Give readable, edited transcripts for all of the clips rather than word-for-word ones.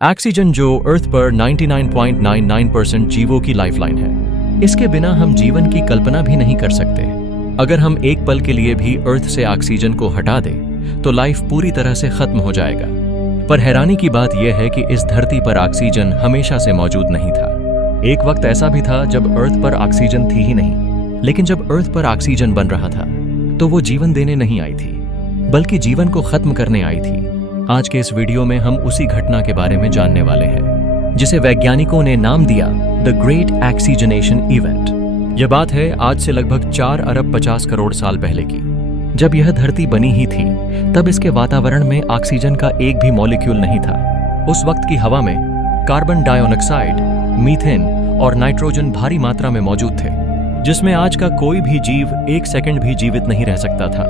Oxygen जो अर्थ पर 99.99% जीवों की लाइफलाइन है। इसके बिना हम जीवन की कल्पना भी नहीं कर सकते। अगर हम एक पल के लिए भी अर्थ से ऑक्सीजन को हटा दें तो लाइफ पूरी तरह से खत्म हो जाएगा। पर हैरानी की बात यह है कि इस धरती पर ऑक्सीजन हमेशा से मौजूद नहीं था। एक वक्त ऐसा भी था जब अर्थ पर ऑक्सीजन थी ही नहीं, लेकिन जब अर्थ पर ऑक्सीजन बन रहा था तो वो जीवन देने नहीं आई थी, बल्कि जीवन को खत्म करने आई थी। आज के इस वीडियो में हम उसी घटना के बारे में जानने वाले हैं, जिसे वैज्ञानिकों ने नाम दिया द ग्रेट ऑक्सीजनेशन इवेंट। यह बात है आज से लगभग 4 अरब 50 करोड़ साल पहले की। जब यह धरती बनी ही थी तब इसके वातावरण में ऑक्सीजन का एक भी मॉलिक्यूल नहीं था। उस वक्त की हवा में कार्बन डाइऑक्साइड, मीथेन और नाइट्रोजन भारी मात्रा में मौजूद थे, जिसमें आज का कोई भी जीव एक सेकंड भी जीवित नहीं रह सकता था।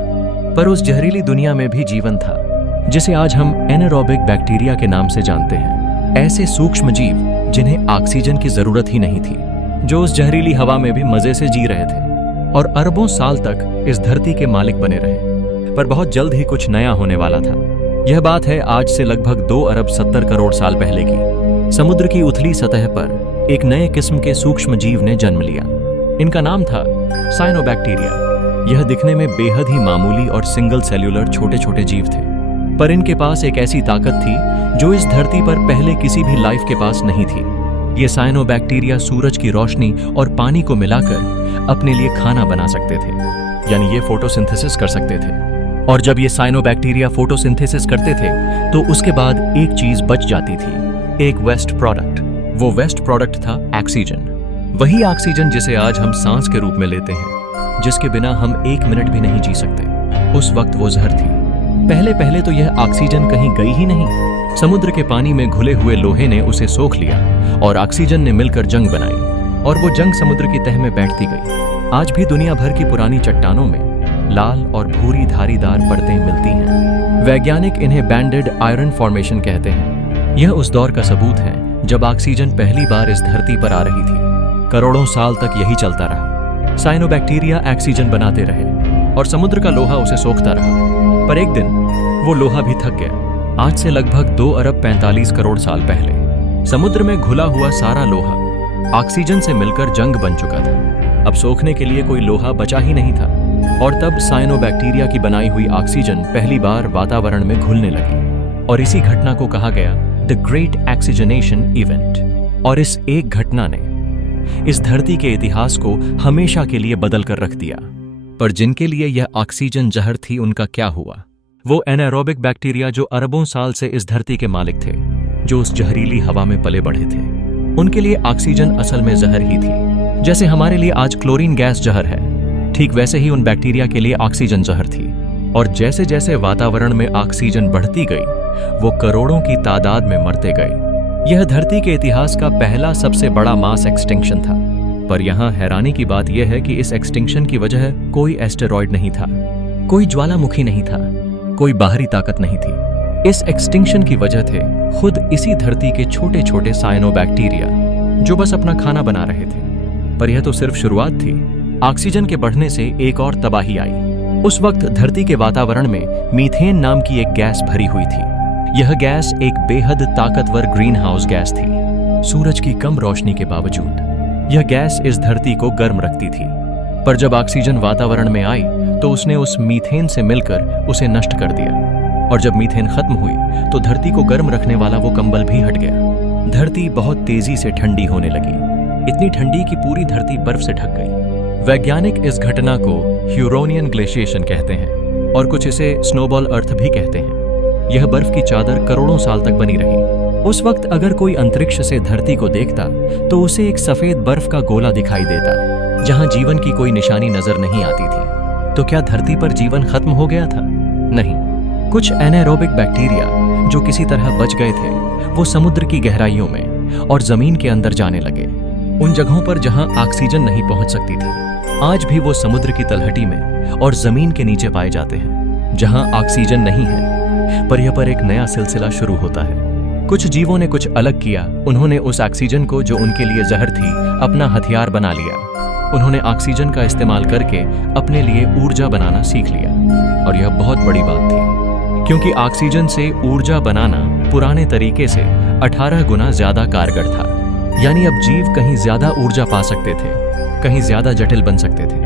पर उस जहरीली दुनिया में भी जीवन था, जिसे आज हम एनारोबिक बैक्टीरिया के नाम से जानते हैं। ऐसे सूक्ष्म जीव जिन्हें ऑक्सीजन की जरूरत ही नहीं थी, जो उस जहरीली हवा में भी मजे से जी रहे थे और अरबों साल तक इस धरती के मालिक बने रहे। पर बहुत जल्द ही कुछ नया होने वाला था। यह बात है आज से लगभग 2 अरब 70 करोड़ साल पहले की। समुद्र की उथली सतह पर एक नए किस्म के सूक्ष्म जीव ने जन्म लिया। इनका नाम था साइनोबैक्टीरिया। यह दिखने में बेहद ही मामूली और सिंगल सेल्यूलर छोटे छोटे जीव थे, पर इनके पास एक ऐसी ताकत थी जो इस धरती पर पहले किसी भी लाइफ के पास नहीं थी। ये साइनोबैक्टीरिया सूरज की रोशनी और पानी को मिलाकर अपने लिए खाना बना सकते थे, यानी ये फोटोसिंथेसिस कर सकते थे। और जब ये साइनोबैक्टीरिया फोटोसिंथेसिस करते थे तो उसके बाद एक चीज बच जाती थी, एक वेस्ट प्रोडक्ट। वो वेस्ट प्रोडक्ट था ऑक्सीजन। वही ऑक्सीजन जिसे आज हम सांस के रूप में लेते हैं, जिसके बिना हम 1 मिनट भी नहीं जी सकते। उस वक्त वो जहर थी। पहले तो यह ऑक्सीजन कहीं गई ही नहीं। समुद्र के पानी में घुले हुए लोहे ने उसे सोख लिया और ऑक्सीजन ने मिलकर जंग बनाई, और वो जंग समुद्र की तह में बैठती गई। आज भी दुनिया भर की पुरानी चट्टानों में लाल और भूरी धारीदार परतें मिलती हैं। वैज्ञानिक इन्हें बैंडेड आयरन फॉर्मेशन कहते हैं। यह उस दौर का सबूत है जब ऑक्सीजन पहली बार इस धरती पर आ रही थी। करोड़ों साल तक यही चलता रहा। साइनोबैक्टीरिया ऑक्सीजन बनाते रहे और समुद्र का लोहा उसे सोखता रहा। पर एक दिन वो लोहा भी थक गया। आज से लगभग 2 अरब 45 करोड़ साल पहले समुद्र में घुला हुआ सारा लोहा ऑक्सीजन से मिलकर जंग बन चुका था। अब सोखने के लिए कोई लोहा बचा ही नहीं था, और तब साइनोबैक्टीरिया की बनाई हुई ऑक्सीजन पहली बार वातावरण में घुलने लगी। और इसी घटना को कहा गया द ग्रेट ऑक्सीजनेशन इवेंट। और इस एक घटना ने इस धरती के इतिहास को हमेशा के लिए बदल कर रख दिया। पर जिनके लिए यह ऑक्सीजन जहर थी, उनका क्या हुआ? वो एनारोबिक बैक्टीरिया जो अरबों साल से इस धरती के मालिक थे, जो उस जहरीली हवा में पले बढ़े थे, उनके लिए ऑक्सीजन असल में जहर ही थी। जैसे हमारे लिए आज क्लोरीन गैस जहर है, ठीक वैसे ही उन बैक्टीरिया के लिए ऑक्सीजन जहर थी। और जैसे जैसे वातावरण में ऑक्सीजन बढ़ती गई, वो करोड़ों की तादाद में मरते गए। यह धरती के इतिहास का पहला सबसे बड़ा मास एक्सटिंक्शन था। पर यहाँ हैरानी की बात यह है कि इस एक्सटिंक्शन की वजह कोई एस्टेरॉयड नहीं था, कोई ज्वालामुखी नहीं था, कोई बाहरी ताकत नहीं थी। इस एक्सटिंक्शन की वजह थे खुद इसी धरती के छोटे छोटे साइनोबैक्टीरिया, जो बस अपना खाना बना रहे थे। पर यह तो सिर्फ शुरुआत थी। ऑक्सीजन के बढ़ने से एक और तबाही आई। उस वक्त धरती के वातावरण में मीथेन नाम की एक गैस भरी हुई थी। यह गैस एक बेहद ताकतवर ग्रीन हाउस गैस थी। सूरज की कम रोशनी के बावजूद यह गैस इस धरती को गर्म रखती थी। पर जब ऑक्सीजन वातावरण में आई तो उसने उस मीथेन से मिलकर उसे नष्ट कर दिया। और जब मीथेन खत्म हुई तो धरती को गर्म रखने वाला वो कंबल भी हट गया। धरती बहुत तेजी से ठंडी होने लगी, इतनी ठंडी कि पूरी धरती बर्फ से ढक गई। वैज्ञानिक इस घटना को ह्यूरोनियन ग्लेशिएशन कहते हैं, और कुछ इसे स्नोबॉल अर्थ भी कहते हैं। यह बर्फ की चादर करोड़ों साल तक बनी रही। उस वक्त अगर कोई अंतरिक्ष से धरती को देखता तो उसे एक सफेद बर्फ का गोला दिखाई देता, जहां जीवन की कोई निशानी नजर नहीं आती थी। तो क्या धरती पर जीवन खत्म हो गया था? नहीं। कुछ एनारोबिक बैक्टीरिया जो किसी तरह बच गए थे, वो समुद्र की गहराइयों में और जमीन के अंदर जाने लगे, उन जगहों पर जहां ऑक्सीजन नहीं पहुंच सकती थी। आज भी वो समुद्र की तलहटी में और जमीन के नीचे पाए जाते हैं, जहां ऑक्सीजन नहीं है। पर यह पर एक नया सिलसिला शुरू होता है। कुछ जीवों ने कुछ अलग किया। उन्होंने उस ऑक्सीजन को, जो उनके लिए जहर थी, अपना हथियार बना लिया। उन्होंने ऑक्सीजन का इस्तेमाल करके अपने लिए ऊर्जा बनाना सीख लिया। और यह बहुत बड़ी बात थी, क्योंकि ऑक्सीजन से ऊर्जा बनाना पुराने तरीके से 18 गुना ज्यादा कारगर था। यानी अब जीव कहीं ज्यादा ऊर्जा पा सकते थे, कहीं ज्यादा जटिल बन सकते थे,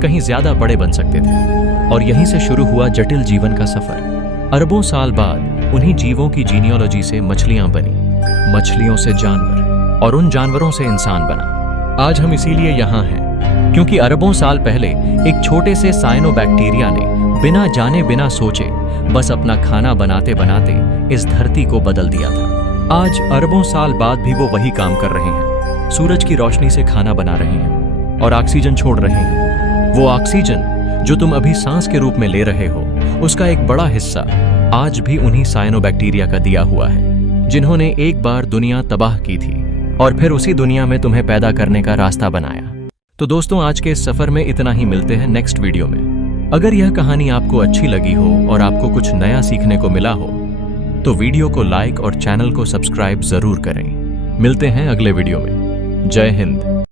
कहीं ज्यादा बड़े बन सकते थे। और यहीं से शुरू हुआ जटिल जीवन का सफर। अरबों साल बाद उन्हीं जीवों की जीनियोलॉजी से मछलियां बनी, मछलियों से जानवर, और उन जानवरों से इंसान बना। आज हम इसीलिए यहाँ हैं क्योंकि अरबों साल पहले एक छोटे से साइनोबैक्टीरिया ने बिना जाने बिना सोचे बस अपना खाना बनाते बनाते इस धरती को बदल दिया था। आज अरबों साल बाद भी वो वही काम कर रहे हैं। सूरज की रोशनी से खाना बना रहे हैं और ऑक्सीजन छोड़ रहे हैं। वो ऑक्सीजन जो तुम अभी सांस के रूप में ले रहे हो, उसका एक बड़ा हिस्सा आज भी उन्हीं साइनोबैक्टीरिया का दिया हुआ है, जिन्होंने एक बार दुनिया तबाह की थी और फिर उसी दुनिया में तुम्हें पैदा करने का रास्ता बनाया। तो दोस्तों, आज के इस सफर में इतना ही। मिलते हैं नेक्स्ट वीडियो में। अगर यह कहानी आपको अच्छी लगी हो और आपको कुछ नया सीखने को मिला हो तो वीडियो को लाइक और चैनल को सब्सक्राइब जरूर करें। मिलते हैं अगले वीडियो में। जय हिंद।